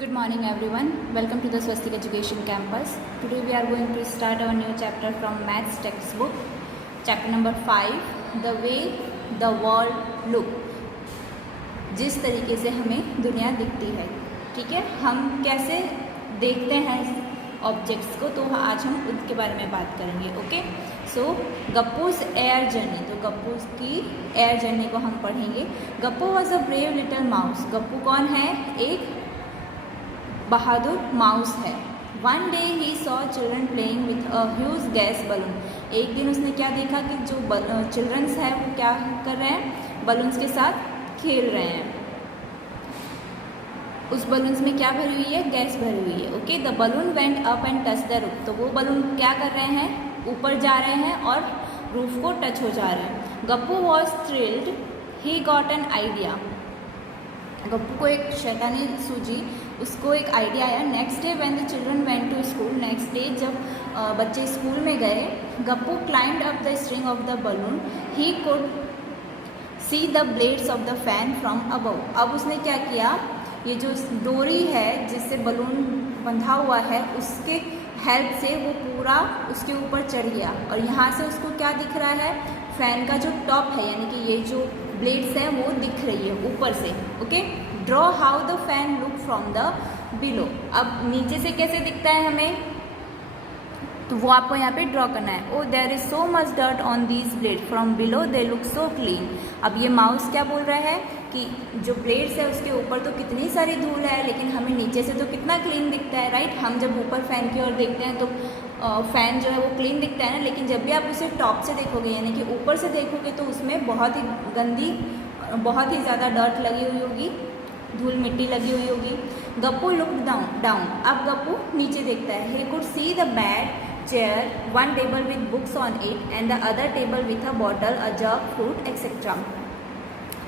Good morning everyone. Welcome to the Swastik Education Campus. Today we are going to start our new chapter from Maths textbook. Chapter number 5, The way the world look. जिस तरीके से हमें दुनिया दिखती है, ठीक है, हम कैसे देखते हैं ऑब्जेक्ट्स को, तो आज हम उनके बारे में बात करेंगे. ओके, सो गप्पूस एयर जर्नी, तो गप्पूस की एयर जर्नी को हम पढ़ेंगे. Gappu was a brave little mouse. Gappu कौन है? एक बहादुर माउस है. One day he saw children playing with a huge gas balloon. एक दिन उसने क्या देखा कि जो चिल्ड्रंस है वो क्या कर रहे हैं, बलून्स के साथ खेल रहे हैं. उस बलून्स में क्या भरी हुई है? गैस भरी हुई है. Okay, the balloon went up and touch the roof. तो वो बलून क्या कर रहे हैं? ऊपर जा रहे हैं और रूफ को टच हो जा रहे हैं. Gappu was thrilled, he got an idea. Gappu को एक शैतानी सूझी, उसको एक आइडिया आया. Next day when the children went to school. Next day जब बच्चे स्कूल में गए, Gappu climbed up the string of the balloon. He could see the blades of the fan from above. अब उसने क्या किया, ये जो डोरी है जिससे बलून बंधा हुआ है, उसके हेल्प से वो पूरा उसके ऊपर चढ़ गया. और यहाँ से उसको क्या दिख रहा है? फैन का जो टॉप है, यानी कि ये जो ब्लेड्स हैं वो दिख रही है ऊपर से. Okay, draw how the fan look from the below. अब नीचे से कैसे दिखता है हमें, तो वो आपको यहाँ पे ड्रॉ करना है. Oh there is so much dirt on these blade, from below they look so clean. अब ये माउस क्या बोल रहा है कि जो ब्लेड्स है उसके ऊपर तो कितनी सारी धूल है, लेकिन हमें नीचे से तो कितना क्लीन दिखता है, राइट. हम जब ऊपर फैन की ओर देखते हैं तो फैन जो है वो क्लीन दिखता है ना, लेकिन जब भी आप उसे टॉप से देखोगे, यानी कि ऊपर से देखोगे, तो उसमें बहुत ही गंदी, बहुत ही ज़्यादा डर्ट लगी हुई होगी, धूल मिट्टी लगी हुई होगी. Gappu look down. अब गप्पू नीचे देखता है. ही could see the bed, chair, one table with books on it and the other table with a bottle, a jug, fruit, etc.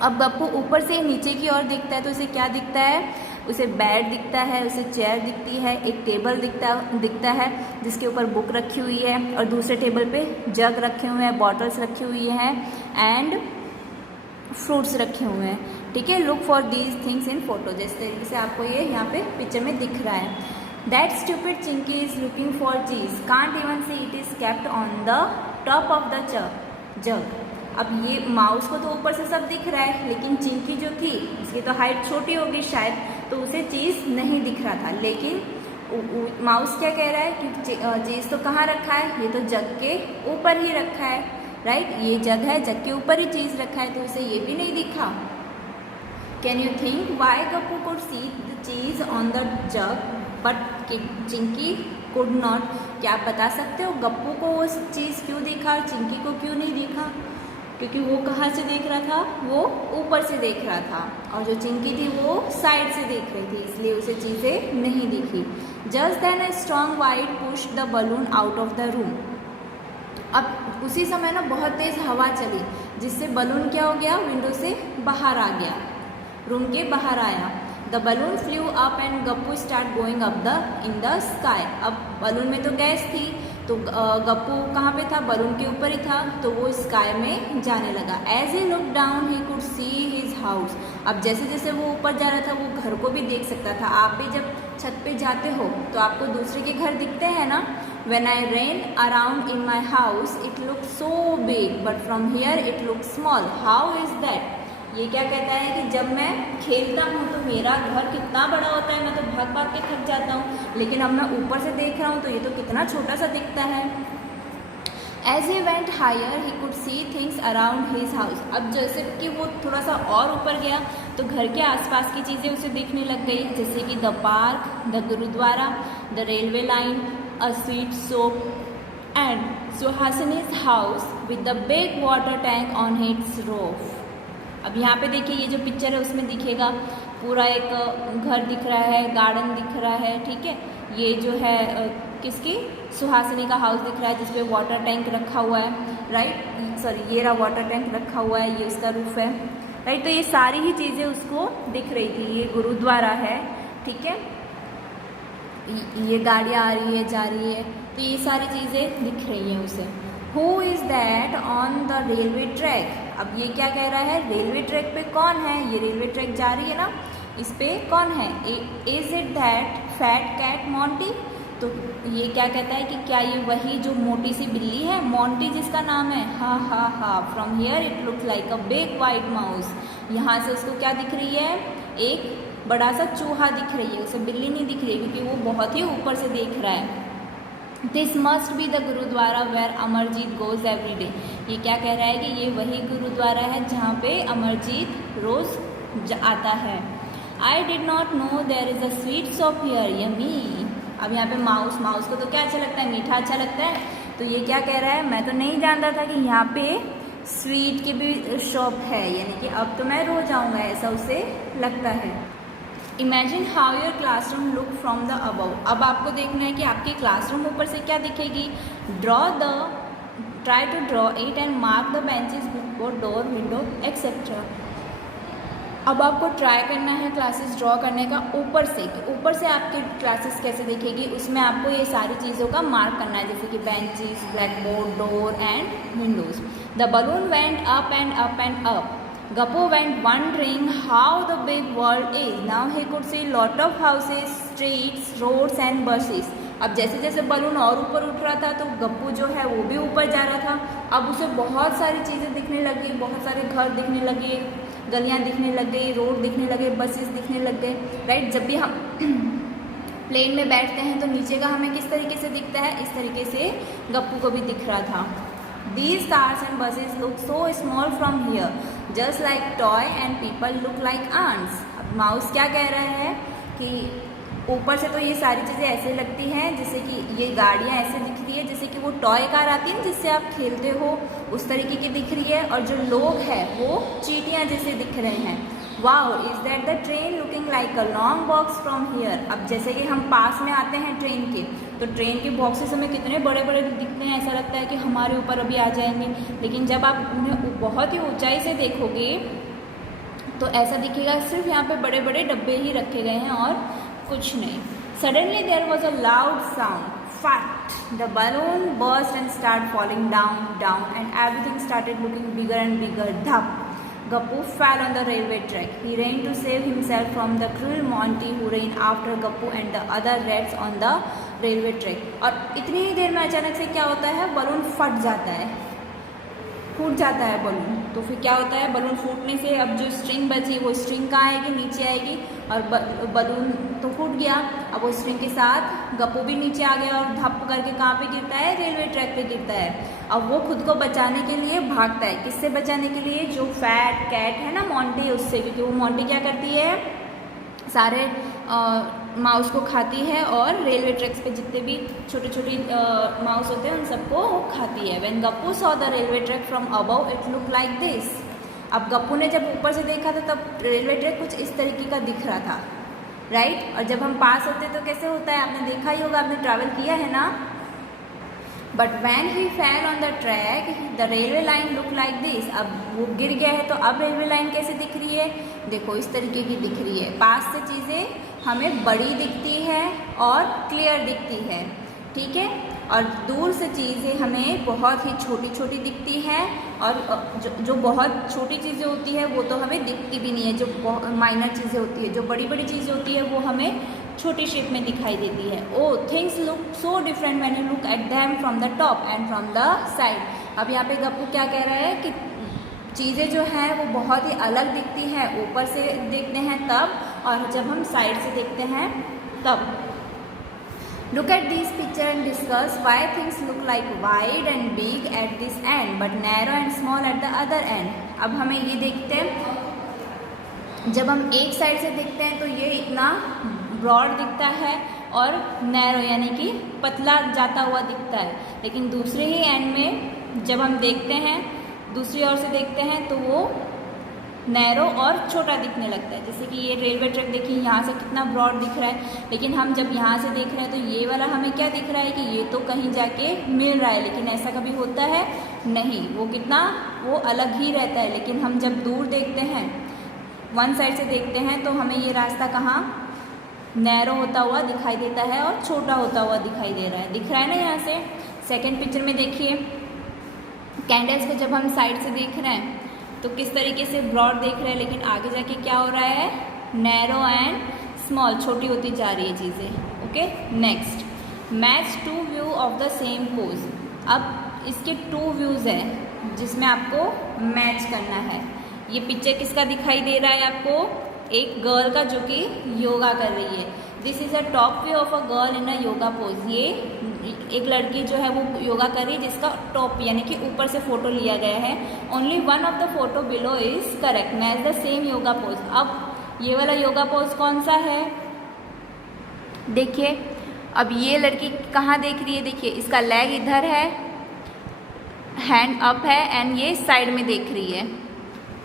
अब गप्पू ऊपर से नीचे की ओर देखता है तो उसे क्या दिखता है? उसे बेड दिखता है, उसे चेयर दिखती है, एक टेबल दिखता है जिसके ऊपर बुक रखी हुई है, और दूसरे टेबल पे जग रखे हुए हैं, बॉटल्स रखी हुई हैं एंड फ्रूट्स रखे हुए हैं. ठीक है, look for these things in photo. जिस तरीके से आपको ये यहाँ पे पिक्चर में दिख रहा है. That stupid Chinky is looking for cheese. Can't even see it is kept on the top of the jug. अब ये माउस को तो ऊपर से सब दिख रहा है, लेकिन चिंकी जो थी उसकी तो हाइट छोटी होगी शायद, तो उसे चीज़ नहीं दिख रहा था. लेकिन माउस क्या कह रहा है कि चीज़ तो कहाँ रखा है? ये तो जग के ऊपर ही रखा है, राइट. ये जग है, जग के ऊपर ही चीज़ रखा है, तो उसे ये भी नहीं दिखा. Can you think Y Gappu could see the cheese on the jug but Chinki could not. क्या आप बता सकते हो गप्पू को वो चीज़ क्यों दिखा और चिंकी को क्यों नहीं दिखा? क्योंकि वो कहाँ से देख रहा था? वो ऊपर से देख रहा था, और जो चिंकी थी वो साइड से देख रही थी, इसलिए उसे चीज़ें नहीं दिखी. Just then a strong wind push the balloon out of the room. अब उसी समय ना बहुत तेज़ हवा चली, जिससे बलून क्या हो गया? विंडो से बाहर आ गया, रूम के बाहर आया. The balloon flu up and Gappu start going up in the sky. अब बलून में तो गैस थी, तो गप्पू कहाँ पे था? बलून के ऊपर ही था, तो वो स्काई में जाने लगा. As he look down he could see his house. अब जैसे जैसे वो ऊपर जा रहा था, वो घर को भी देख सकता था. आप भी जब छत पे जाते हो तो आपको दूसरे के घर दिखते हैं ना. When I ran around in my house, it looked so big, but from here it looks small. How is that? ये क्या कहता है कि जब मैं खेलता हूँ तो मेरा घर कितना बड़ा होता है, मैं तो भाग भाग के थक जाता हूँ, लेकिन अब मैं ऊपर से देख रहा हूँ तो ये तो कितना छोटा सा दिखता है. As he went higher, he could see things around his house. अब जैसे कि वो थोड़ा सा और ऊपर गया तो घर के आसपास की चीज़ें उसे दिखने लग गई, जैसे कि the park, the gurdwara, the railway line, a sweet shop and Suhasini's house with the big water tank on its roof. अब यहाँ पे देखिए, ये जो पिक्चर है उसमें दिखेगा पूरा एक घर दिख रहा है, गार्डन दिख रहा है, ठीक है. ये जो है किसकी? सुहासिनी का हाउस दिख रहा है, जिसपे वाटर टैंक रखा हुआ है, राइट. सॉरी, ये रहा वाटर टैंक रखा हुआ है, ये इसका रूफ है, राइट. तो ये सारी ही चीज़ें उसको दिख रही थी. ये गुरुद्वारा है, ठीक है, ये गाड़ियाँ आ रही है, जा रही है, तो ये सारी चीज़ें दिख रही हैं उसे. Who is that on the railway track? अब ये क्या कह रहा है? रेलवे ट्रैक पे कौन है? ये रेलवे ट्रैक जा रही है ना, इस पे कौन है? Is it that fat cat Monty? तो ये क्या कहता है कि क्या ये वही जो मोटी सी बिल्ली है, मॉन्टी जिसका नाम है? हा हा हा, from here it looks like a big white mouse. यहाँ से उसको क्या दिख रही है? एक बड़ा सा चूहा दिख रही है, उसे बिल्ली नहीं दिख रही क्योंकि वो बहुत ही ऊपर से देख रहा है। This must be the gurudwara where Amarjeet goes every day. ये क्या कह रहा है कि ये वही गुरुद्वारा है जहाँ पे अमरजीत रोज़ आता है। I did not know there is a sweet shop here, yummy. अब यहाँ पे माउस को तो क्या अच्छा लगता है? मीठा अच्छा लगता है। तो ये क्या कह रहा है? मैं तो नहीं जानता था कि यहाँ पे स्वीट की भी शॉप है, यानी कि अब तो मैं रोज आऊँगा, ऐसा उसे लगता है। Imagine how your classroom look from the above. अब आपको देखना है कि आपकी क्लासरूम ऊपर से क्या दिखेगी। Try to draw it and mark the benches before door window etcetera. अब आपको ट्राई करना है क्लासेस ड्रॉ करने का ऊपर से, कि ऊपर से आपकी क्लासेस कैसे दिखेगी। उसमें आपको ये सारी चीज़ों का मार्क करना है, जैसे कि benches, black board, door and Windows. The balloon went up and up and up. Gappo went wondering how the big world is. Now he could see lot of houses, streets, roads and buses. अब जैसे जैसे balloon और ऊपर उठ रहा था तो गप्पू जो है वो भी ऊपर जा रहा था। अब उसे बहुत सारी चीज़ें दिखने लगी, बहुत सारे घर दिखने लगे, गलियाँ दिखने लग गई, रोड दिखने लगे, बसेस दिखने लग गए, राइट। जब भी हम प्लेन में बैठते हैं तो नीचे का हमें किस तरीके से दिखता है? इस तरीके से गप्पू को भी दिख रहा था। These cars and buses look so small from here, just like toy and people look like ants. अब माउस क्या कह रहा है कि ऊपर से तो ये सारी चीज़ें ऐसे लगती हैं जैसे कि ये गाड़ियाँ ऐसे दिखती है जैसे कि वो टॉय कार आती है जिससे आप खेलते हो, उस तरीके की दिख रही है। और जो लोग हैं वो चींटियाँ जैसे दिख रहे हैं। Wow, is that the train looking like a long box from here. अब जैसे कि हम पास में आते हैं ट्रेन के, तो ट्रेन के बॉक्सेस हमें कितने बड़े बड़े दिखते हैं, ऐसा लगता है कि हमारे ऊपर अभी आ जाएंगे। लेकिन जब आप उन्हें बहुत ही ऊंचाई से देखोगे तो ऐसा दिखेगा सिर्फ यहाँ पे बड़े बड़े डब्बे ही रखे गए हैं और कुछ नहीं। Suddenly there was a loud sound, फट, the balloon burst and start falling down down and everything started looking bigger and bigger. धप, Gappu fell on the railway track. He ran to save himself from the cruel Monty who ran after Gappu and the other rats on the railway track. और इतनी ही देर में अचानक से क्या होता है? Balloon फट जाता है, फूट जाता है बलून। तो फिर क्या होता है? बलून फूटने से अब जो स्ट्रिंग बची वो स्ट्रिंग कहाँ आएगी? नीचे आएगी। और बलून तो फूट गया, अब वो स्ट्रिंग के साथ गप्पू भी नीचे आ गया और धप करके कहाँ पे गिरता है? रेलवे ट्रैक पे गिरता है। अब वो खुद को बचाने के लिए भागता है। किससे बचाने के लिए? जो फैट कैट है ना मॉन्टी, उससे। क्योंकि वो मॉन्टी क्या करती है? सारे माउस को खाती है और रेलवे ट्रैक्स पे जितने भी छोटे छोटे माउस होते हैं उन सबको वो खाती है। When Gappu saw the railway track from above it look like this. अब गप्पू ने जब ऊपर से देखा था तब रेलवे ट्रैक कुछ इस तरीके का दिख रहा था, राइट। और जब हम पास होते तो कैसे होता है? आपने देखा ही होगा, आपने ट्रैवल किया है ना। बट वैन ही फैल on the track the railway line look like this. अब वो गिर गया है तो अब रेलवे लाइन कैसे दिख रही है? देखो इस तरीके की दिख रही है। पास से चीज़ें हमें बड़ी दिखती है और क्लियर दिखती है, ठीक है। और दूर से चीज़ें हमें बहुत ही छोटी छोटी दिखती हैं। और जो बहुत छोटी चीज़ें होती है वो तो हमें दिखती भी नहीं है। जो माइनर चीज़ें होती है, जो बड़ी बड़ी चीज़ें होती है वो हमें छोटी शेप में दिखाई देती है। Oh things look so different when you look at them from the top and from the side. अब यहाँ पे गप्पू क्या कह रहा है कि चीज़ें जो हैं वो बहुत ही अलग दिखती हैं, ऊपर से देखते हैं तब, और जब हम साइड से देखते हैं तब। Look at this picture and discuss why things look like wide and big at this end but narrow and small at the other end. अब हमें ये देखते हैं, जब हम एक साइड से देखते हैं तो ये इतना ब्रॉड दिखता है और नैरो यानी कि पतला जाता हुआ दिखता है। लेकिन दूसरे ही एंड में जब हम देखते हैं, दूसरी ओर से देखते हैं तो वो नैरो और छोटा दिखने लगता है। जैसे कि ये रेलवे ट्रैक देखिए, यहाँ से कितना ब्रॉड दिख रहा है, लेकिन हम जब यहाँ से देख रहे हैं तो ये वाला हमें क्या दिख रहा है कि ये तो कहीं जाके मिल रहा है। लेकिन ऐसा कभी होता है नहीं, वो अलग ही रहता है। लेकिन हम जब दूर देखते हैं, वन साइड से देखते हैं, तो हमें ये रास्ता कहाँ नैरो होता हुआ दिखाई देता है और छोटा होता हुआ दिखाई दे रहा है। दिख रहा है ना यहाँ से। सेकेंड पिक्चर में देखिए, कैंडल्स को जब हम साइड से देख रहे हैं तो किस तरीके से ब्रॉड देख रहे हैं, लेकिन आगे जाके क्या हो रहा है, नैरो एंड स्मॉल, छोटी होती जा रही है चीज़ें। Okay, next, match to view of the same pose. अब इसके टू व्यूज़ हैं जिसमें आपको मैच करना है। ये पिक्चर किसका दिखाई दे रहा है आपको? एक गर्ल का जो कि योगा कर रही है। This is a top view of a girl in a yoga pose. ये एक लड़की जो है वो योगा कर रही है जिसका टॉप यानी कि ऊपर से फोटो लिया गया है। Only one of the photo below is correct, match the same yoga pose. अब ये वाला योगा पोज कौन सा है? देखिए, अब ये लड़की कहाँ देख रही है? देखिए, इसका लेग इधर है, हैंड अप है एंड ये साइड में देख रही है।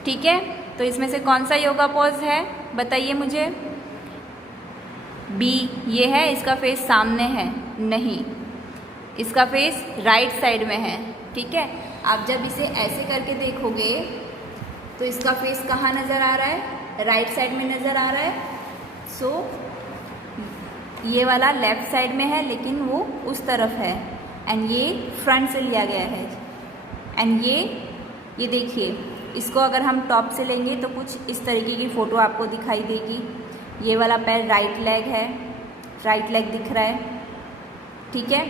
ठीक है, तो इसमें से कौन सा योगा पोज है बताइए मुझे? बी ये है, इसका फेस सामने है, नहीं, इसका फेस राइट साइड में है। ठीक है, आप जब इसे ऐसे करके देखोगे तो इसका फेस कहाँ नज़र आ रहा है? राइट साइड में नज़र आ रहा है। सो ये वाला लेफ्ट साइड में है लेकिन वो उस तरफ है एंड ये फ्रंट से लिया गया है। एंड ये देखिए, इसको अगर हम टॉप से लेंगे तो कुछ इस तरीके की फ़ोटो आपको दिखाई देगी। ये वाला पैर राइट लेग है, राइट लेग दिख रहा है। ठीक है,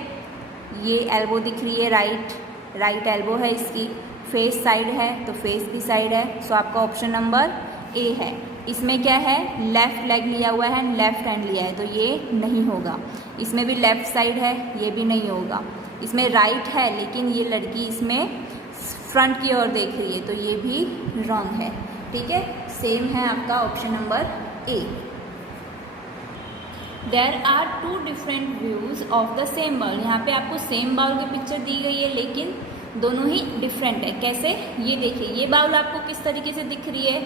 ये एल्बो दिख रही है, राइट एल्बो है इसकी। फेस साइड है तो फेस की साइड है। सो आपका ऑप्शन नंबर ए है। इसमें क्या है? लेफ़्ट लेग लिया हुआ है, लेफ़्ट हैंड लिया है तो ये नहीं होगा। इसमें भी लेफ़्ट साइड है, ये भी नहीं होगा। इसमें राइट है लेकिन ये लड़की इसमें फ्रंट की ओर देख रही है तो ये भी रॉन्ग है। ठीक है, सेम है आपका option number A. There are two different views of the same bowl. यहाँ पे आपको सेम बाउल की पिक्चर दी गई है लेकिन दोनों ही डिफरेंट है। कैसे? ये देखिए, ये बाउल आपको किस तरीके से दिख रही है?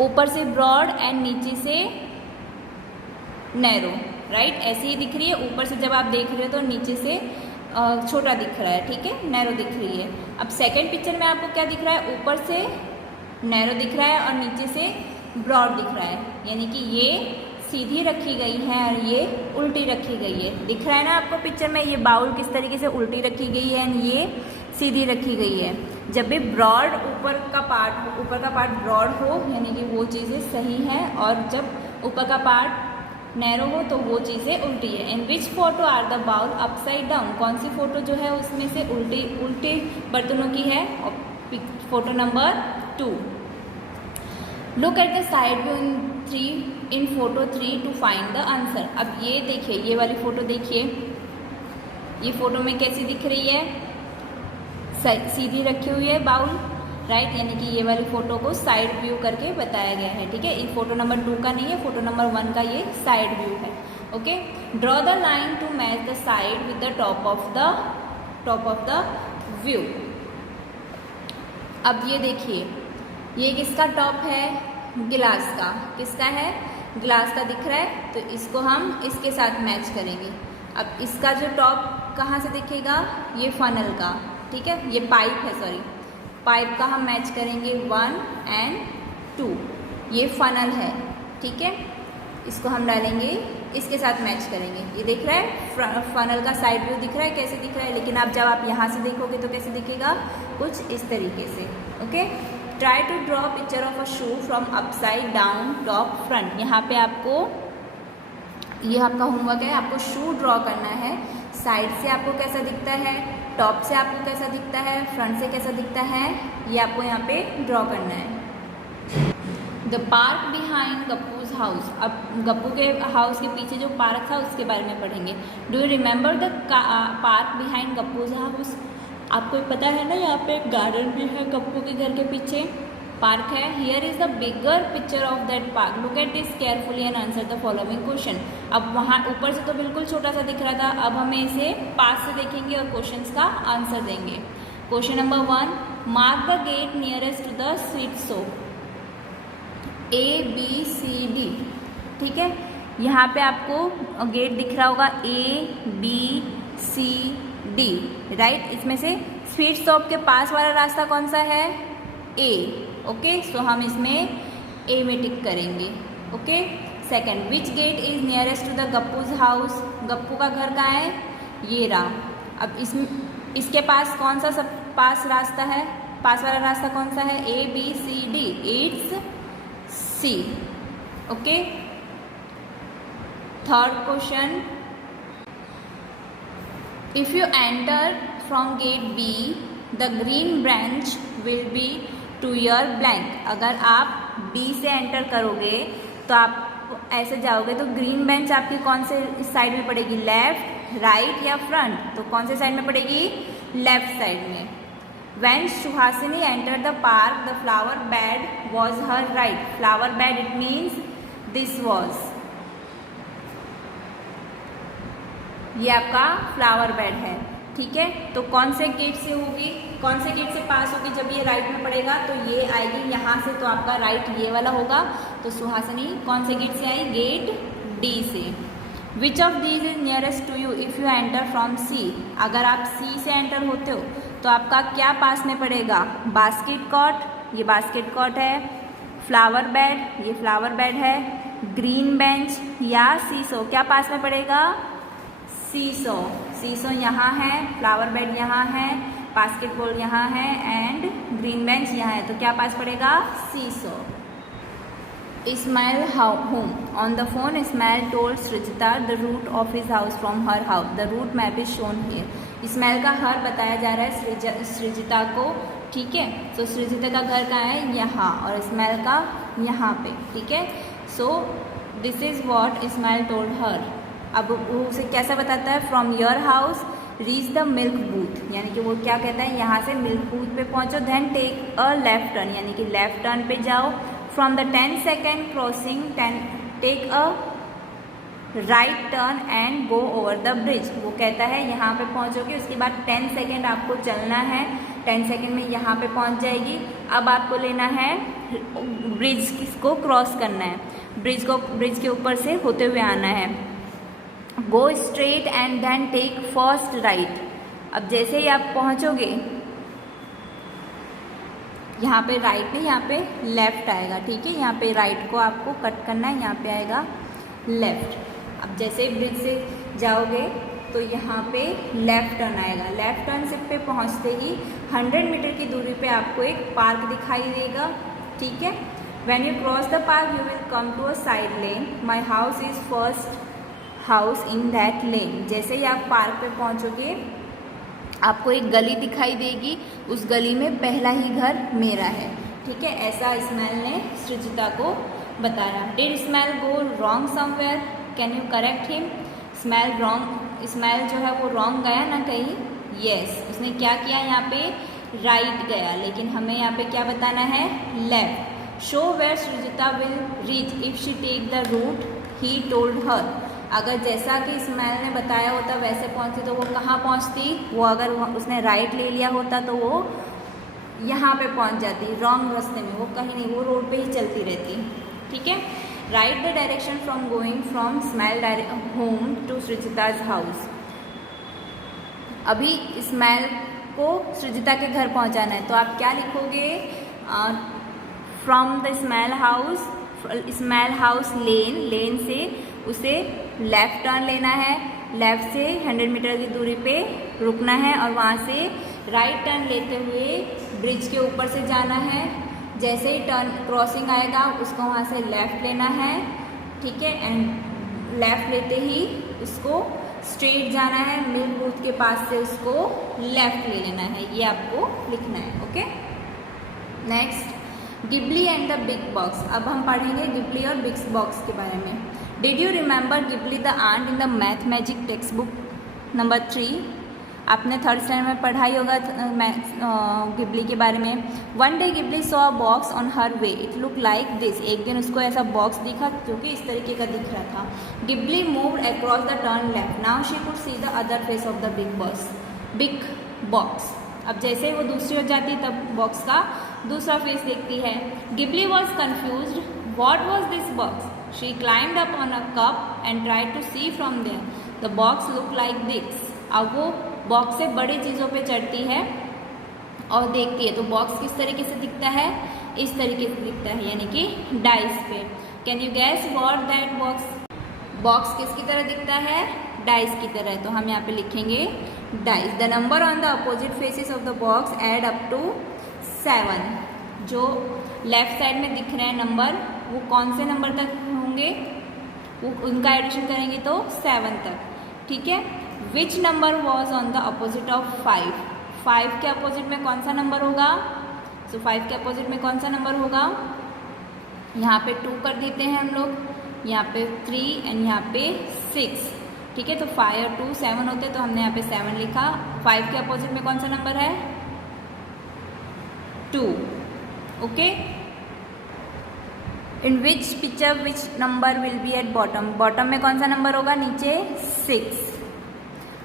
ऊपर से ब्रॉड एंड नीचे से नैरो, राइट? ऐसे ही दिख रही है। ऊपर से जब आप देख रहे हो तो नीचे से छोटा दिख रहा है। ठीक है, नैरो दिख रही है। अब सेकंड पिक्चर में आपको क्या दिख रहा है? ऊपर से नैरो दिख रहा है और नीचे से ब्रॉड दिख रहा है, यानी कि ये सीधी रखी गई है और ये उल्टी रखी गई है। दिख रहा है ना आपको पिक्चर में? ये बाउल किस तरीके से उल्टी रखी गई है एंड ये सीधी रखी गई है। जब भी ब्रॉड ऊपर का पार्ट ब्रॉड हो यानी कि वो चीज़ें सही हैं, और जब ऊपर का पार्ट नैरो हो तो वो चीज़ें उल्टी है। In which photo are the bowl upside down? कौन सी फोटो जो है उसमें से उल्टे बर्तनों की है? Photo number 2। Look at the side view in photo 3 to find the answer. अब ये देखिए, ये वाली फ़ोटो देखिए, ये फ़ोटो में कैसी दिख रही है? सीधी रखी हुई है बाउल, राइट? यानी कि ये वाली फ़ोटो को साइड व्यू करके बताया गया है। ठीक है, ये फ़ोटो नंबर 2 का नहीं है, फ़ोटो नंबर 1 का ये साइड व्यू है। Okay, draw the line to match the side with the top of the view. अब ये देखिए, ये किसका टॉप है? गिलास का। किसका है? ग्लास का दिख रहा है तो इसको हम इसके साथ मैच करेंगे। अब इसका जो टॉप कहाँ से दिखेगा? ये फनल का। ठीक है, ये पाइप है, सॉरी, पाइप का हम मैच करेंगे 1 एंड 2। ये फनल है, ठीक है, इसको हम डालेंगे, इसके साथ मैच करेंगे। ये दिख रहा है फनल का साइड व्यू दिख रहा है, कैसे दिख रहा है? लेकिन आप जब आप यहाँ से देखोगे तो कैसे दिखेगा? कुछ इस तरीके से। Okay, try to draw picture of a shoe from upside down top front. यहाँ पे आपको, ये आपका होमवर्क है, आपको शू ड्रॉ करना है। साइड से आपको कैसा दिखता है, टॉप से आपको कैसा दिखता है, फ्रंट से कैसा दिखता है, ये आपको यहाँ पे ड्रॉ करना है। The park behind Gappu's house. अब गप्पू के हाउस के पीछे जो पार्क था उसके बारे में पढ़ेंगे। Do you remember the park behind Gappu's house? आपको पता है ना, यहाँ पे एक गार्डन भी है गप्पू के घर के पीछे, पार्क है। Here is the bigger picture of that park, look at this carefully and answer the following question. अब वहाँ ऊपर से तो बिल्कुल छोटा सा दिख रहा था, अब हमें इसे पास से देखेंगे और क्वेश्चंस का आंसर देंगे। Question number 1, mark the gate nearest to the sweet shop. ABCD, ठीक है, यहाँ पे आपको गेट दिख रहा होगा ABCD, राइट? इसमें से स्वीट शॉप के पास वाला रास्ता कौन सा है? A। ओके, सो हम इसमें A में टिक करेंगे। Okay, second, which gate is nearest to the Gappu's house? Gappu का घर कहाँ है? ये रहा। अब इसके पास कौन सा सब पास रास्ता है? पास वाला रास्ता कौन सा है? ABCD, it's C। Okay. Third question, if you enter from gate B the green branch will be to your blank. अगर आप बी से एंटर करोगे तो आप ऐसे जाओगे तो ग्रीन बेंच आपकी कौन से साइड में पड़ेगी, लेफ्ट, राइट या फ्रंट? तो कौन से साइड में पड़ेगी, लेफ्ट साइड में। When Suhasini entered the park, the flower bed was her right. Flower bed it means this was. ये आपका फ्लावर बेड है, ठीक है। तो कौन से गेट से होगी, कौन से गेट से पास होगी जब ये राइट में पड़ेगा? तो ये आएगी यहाँ से, तो आपका राइट ये वाला होगा। तो सुहासिनी कौन से गेट से आई, गेट डी से। Which of these is nearest to you if you enter from C. अगर आप सी से एंटर होते हो तो आपका क्या पास में पड़ेगा, बास्केट कॉट, ये बास्केट कॉट है, फ्लावर बेड, ये फ्लावर बेड है, ग्रीन बेंच या सीसो, क्या पास में पड़ेगा, सीसो। सीसो यहाँ है, फ्लावर बेड यहाँ है, बास्केटबॉल यहाँ है एंड ग्रीन बेंच यहाँ है, तो क्या पास पड़ेगा, सीसो। Ismail home. On the phone, Ismail told Srijita the route of his house from her house. The route map is shown here. Ismail का घर बताया जा रहा है सृजिता को, ठीक है। तो सृजिता का घर कहाँ है, यहाँ, और इस्माइल का यहाँ पे, ठीक है। So this is what Ismail told her. अब वो उसे कैसा बताता है, from your house reach the milk booth, यानी कि वो क्या कहता है, यहाँ से मिल्क बूथ पे पहुँचो, then take a left turn, यानी कि लेफ्ट टर्न पे जाओ। From the 10 second crossing take a right turn and go over the bridge. वो कहता है यहाँ पे पहुँचोगे, उसके बाद 10 सेकेंड आपको चलना है, 10 सेकेंड में यहाँ पे पहुँच जाएगी। अब आपको लेना है ब्रिज को क्रॉस करना है, ब्रिज के ऊपर से होते हुए आना है। Go straight and then take first right. अब जैसे ही आप पहुँचोगे यहाँ पे राइट नहीं, यहाँ पे लेफ्ट आएगा, ठीक है। यहाँ पे राइट को आपको कट करना है, यहाँ पे आएगा लेफ्ट। अब जैसे ब्रिज से जाओगे तो यहाँ पे लेफ्ट टर्न आएगा। लेफ्ट टर्न से पे पहुँचते ही 100 मीटर की दूरी पे आपको एक पार्क दिखाई देगा, ठीक है। When you cross the park you will come to a side lane, my house is first house in that lane. जैसे ही आप पार्क पे पहुँचोगे आपको एक गली दिखाई देगी, उस गली में पहला ही घर मेरा है, ठीक है। ऐसा इस्माइल ने सृजिता को बताया। Did Ismail go wrong somewhere, can you correct him. Ismail जो है वो रॉन्ग गया ना कहीं, यस। उसने क्या किया, यहाँ पे राइट गया, लेकिन हमें यहाँ पे क्या बताना है, left. Show where Srijita will reach if she take the route he told her. अगर जैसा कि इस्माइल ने बताया होता वैसे पहुंचती तो वो कहाँ पहुंचती, वो अगर उसने राइट ले लिया होता तो वो यहाँ पे पहुंच जाती, रॉन्ग रास्ते में, वो कहीं नहीं, वो रोड पे ही चलती रहती, ठीक है। Right the direction from going from Ismail home to Srijita's house. अभी इस्माइल को सृजिता के घर पहुँचाना है, तो आप क्या लिखोगे, फ्रॉम द इस्माइल हाउस लेन से उसे लेफ़्ट टर्न लेना है, लेफ़्ट से 100 मीटर की दूरी पे रुकना है और वहाँ से राइट टर्न लेते हुए ब्रिज के ऊपर से जाना है। जैसे ही टर्न क्रॉसिंग आएगा उसको वहाँ से लेफ़्ट लेना है, ठीक है। एंड लेफ़्ट लेते ही उसको स्ट्रेट जाना है, मिल्क बूथ के पास से उसको लेफ़्ट ले लेना है, ये आपको लिखना है, okay. Next, Ghibli and the big box. अब हम पढ़ेंगे गिबली और बिग बॉक्स के बारे में। Did you remember Gibli the ant in the math magic text book number 3। आपने थर्ड स्टैंडर्ड में पढ़ाई होगा गिबली के बारे में। One day Ghibli saw a box on her way, it look like this. एक दिन उसको ऐसा बॉक्स दिखा जो कि इस तरीके का दिख रहा था। Ghibli moved across the turn left, now she could see the other face of the big box. अब जैसे वो दूसरी ओर जाती तब बॉक्स का दूसरा फेस देखती है। Ghibli was confused, what was this box. She climbed up on a cup and tried to see from there. The box looked like this. अब वो बॉक्स से बड़ी चीज़ों पे चढ़ती है और देखती है तो बॉक्स किस तरीके से दिखता है, इस तरीके से दिखता है, यानी कि डाइस पे। Can you gas what that box किसकी तरह दिखता है, डाइस की तरह। तो हम यहाँ पे लिखेंगे dice. The number on the opposite faces of the box add up to 7। जो लेफ्ट साइड में दिख रहे हैं नंबर वो कौन से नंबर तक होंगे, उनका एडिशन करेंगे तो 7 तक, ठीक है। Which number was on the opposite of 5, 5 के अपोजिट में कौन सा नंबर होगा? सो 5 के अपोजिट में कौन सा नंबर होगा? यहाँ पे 2 कर देते हैं हम लोग, यहाँ पे 3 एंड यहाँ पे 6, ठीक है। तो 5 और 2 7 होते, तो हमने यहाँ पे 7 लिखा। 5 के अपोजिट में कौन सा नंबर है? 2, okay. In which picture which number will be at bottom, bottom में कौन सा नंबर होगा? नीचे 6।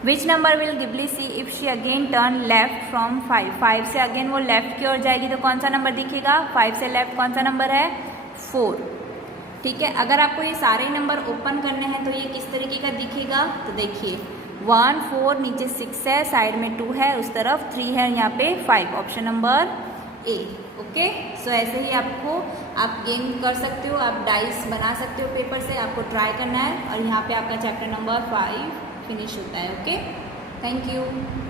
Which number will Ghibli see if she again turn left from 5, 5 से अगेन वो लेफ्ट की ओर जाएगी तो कौन सा नंबर दिखेगा? 5 से लेफ्ट कौन सा नंबर है? 4, ठीक है। अगर आपको ये सारे नंबर ओपन करने हैं तो ये किस तरीके का दिखेगा? तो देखिए 1 4, नीचे 6 है, साइड में 2 है, उस तरफ 3 है, यहाँ पे 5, ऑप्शन नंबर ए, ओके। सो ऐसे ही आपको आप गेम कर सकते हो, आप डाइस बना सकते हो पेपर से, आपको ट्राई करना है। और यहाँ पे आपका चैप्टर नंबर 5 फिनिश होता है, ओके। Thank you.